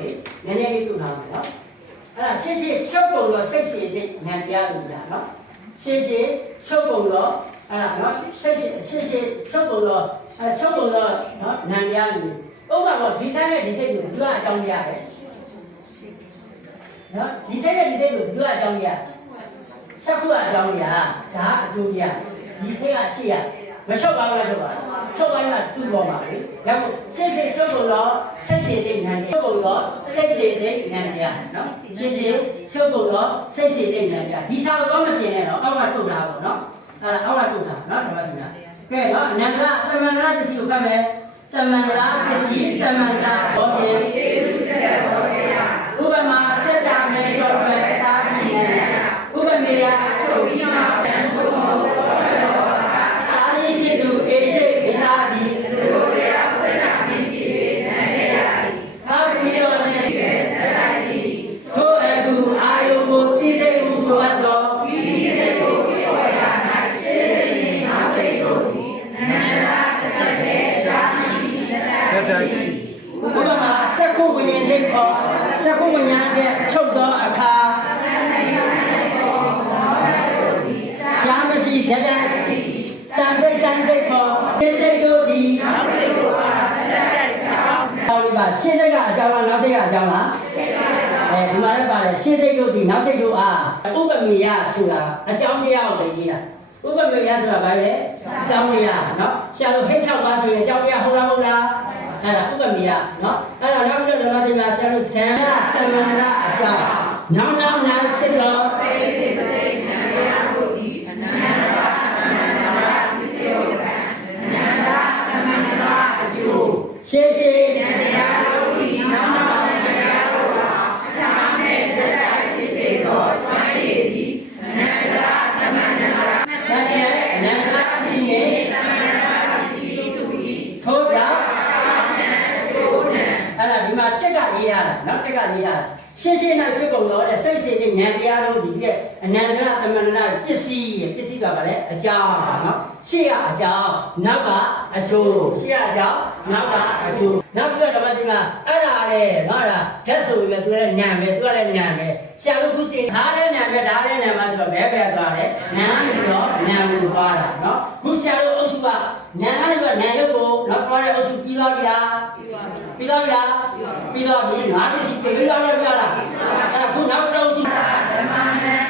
လေနည်းနည်းလေးတို့ထားမယ်နော်အဲ့ဒါရှင်းချုပ်ပုံတော့စိတ်စီတဲ့ဉာဏ်တရားလို့ကြာနော်ရှင်းချုပ်ပုံတော့အဲ့ဒါနော်စိတ်ရှင်းချုပ်ပုံတော့ချုပ်ပုံတော့နော်ဉာဏ်တရားလို့ဥပမာတော့ဒီတိုင်းရဲ့ဒီစိတ်ကိုဘုရားအကြောင်းတရားပဲနော်ဒီစိတ်ရဲ့ဒီစိတ်ကိုဘုရားအကြောင်းတရားဆက်ခုအကြောင်းတရားဒါအကျိုးတရားဒီစိတ်ကရှိရမချုပ်ပါဘူးလားချုပ်ပါချုပ်ပိုင်းကသူ့ပေါ်မှာလေဒါမို့စိတ်ချုပ်ပုံတော့စိတ်စီတဲ့ဉာဏ်တရားချုပ်ပုံတော့စိတ်စီတဲ့ဉာဏ်တရားနော်ရှင်းချုပ်ပုံတော့စိတ်စီတဲ့ဉာဏ်တရားဒီစာတော့မပြင်နဲ့တော့အောက်ကတုတ်တာပေါ့နော်အဲ့ဒါအောက်ကတုတ်တာနော်ဓမ္မသင်္ကန်းကဲနော်အနန္တသမန္တပစ္စည်းကိုဖတ်မယ်သမန္တပစ္စည်းသမန္တဘောပြေဥပမာစက်တာမေတော်ပဲတာပြီးနေဥပမေယချုပ်ပြီးမှဘယ်လိုအာရိပိတုအေရှိဗိနာတိလူတရားစက်တာမင်းကြီးနေနေရအာဘိယောနေစက်တာကြီးထိုအခုအာယုကိုသိစိတ်ဟုဆိုအပ်သောဒီစိတ်ကိုပြောရ၌ရှင်းရှင်းလင်းနောက်စိတ်ကိုဒီအနန္တစက်တဲ့ဇာတိစက်တာကြီးဥပမာစက္ခုဝိညာဉ်စိတ်ခေါ်စက္ခုဝိညာဉ်ရဲ့ချုပ်သောအခါရှားမရှိဇဒတ်တန်ပိဋ္ဌံစိတ်ခေါ်စိတ်တို့သည်နောက်စိတ်တို့အားဇဒတ်ကြောင့်ပါရှင်းစိတ်ကအကြောင်းလားနောက်စိတ်ကအကြောင်းလားဒီမှာလည်းပါတယ်ရှင်းစိတ်တို့သည်နောက်စိတ်တို့အားဥပမေယဆိုတာအကြောင်းတရားကိုရေးတာဥပမေယဆိုတာဘာလဲအကြောင်းတရားနော်ဆရာတို့ဟိတ်6ပါးဆိုရင်အကြောင်းတရားဟုတ်လားမဟုတ်လားအဲ့ဒါဥပမေယနော်အဲ့ဒါနောက်ပြီးတော့ဓမ္မသင်္ကန်းဆရာတို့ဇန်နာသမန္တအကြောင်းနောက်နာတိတော်စေစေတသိဉာဏ်တရားတို့ဒီအနန္တသမန္တရာသစ္စေယကံအနန္တသမန္တရာအကျိုးရှေရှေဉာဏ်တရားတို့ဒီနောက်တရားတို့ဟာခြားမဲ့စတဲ့သစ္စေသောဆိုင်ရည်ဒီအနန္တသမန္တရာချက်ချက်အနန္တသစ္စေသမန္တရာသစ္စေတူဤထို့ကြောင့်အဲ့ဒါဒီမှာတက်ကရေးရတာနော်တက်ကရေးရတာရှင်းရှင်းနဲ့ဖြစ်ကုန်တော့တဲ့စိတ်စေတဲ့ဉာဏ်တရားတို့ဒီကအနန္တရသမန္တရပစ္စည်းကဘာလဲအကြောင်းနော်ရှေ့ကအကြောင်းနောက်ကအကျိုးရှေ့ကအကြောင်းနောက်ကအကျိုးနောက်ပြီးတော့ဓမ္မသင်္ကန်းအဲ့ဒါလေနော်အဲ့ဒါဓာတ်ဆိုပြီးတော့သူလည်းဉာဏ်ပဲသူကလည်းဉာဏ်ပဲဆရာတို့ခုတင်ဒါလည်းဉာဏ်ပဲဒါလည်းဉာဏ်ပဲဆိုတော့ဘယ်သွားလဲဉာဏ်ပြီးတော့ဉာဏ်ကိုသွားတာနော်ခုဆရာတို့အုပ်စုကဉာဏ်ကနေပြီးဉာဏ်ရုပ်ကိုနောက်သွားတဲ့အုပ်စုပြီးသွားပြီလားပြီးသွားပြီလားပြီးသွားပြီငါးပစ္စည်းပြီးသွားပြီလားအဲ့ဒါခုနောက်တော့ရှိဓမ္မနဲ့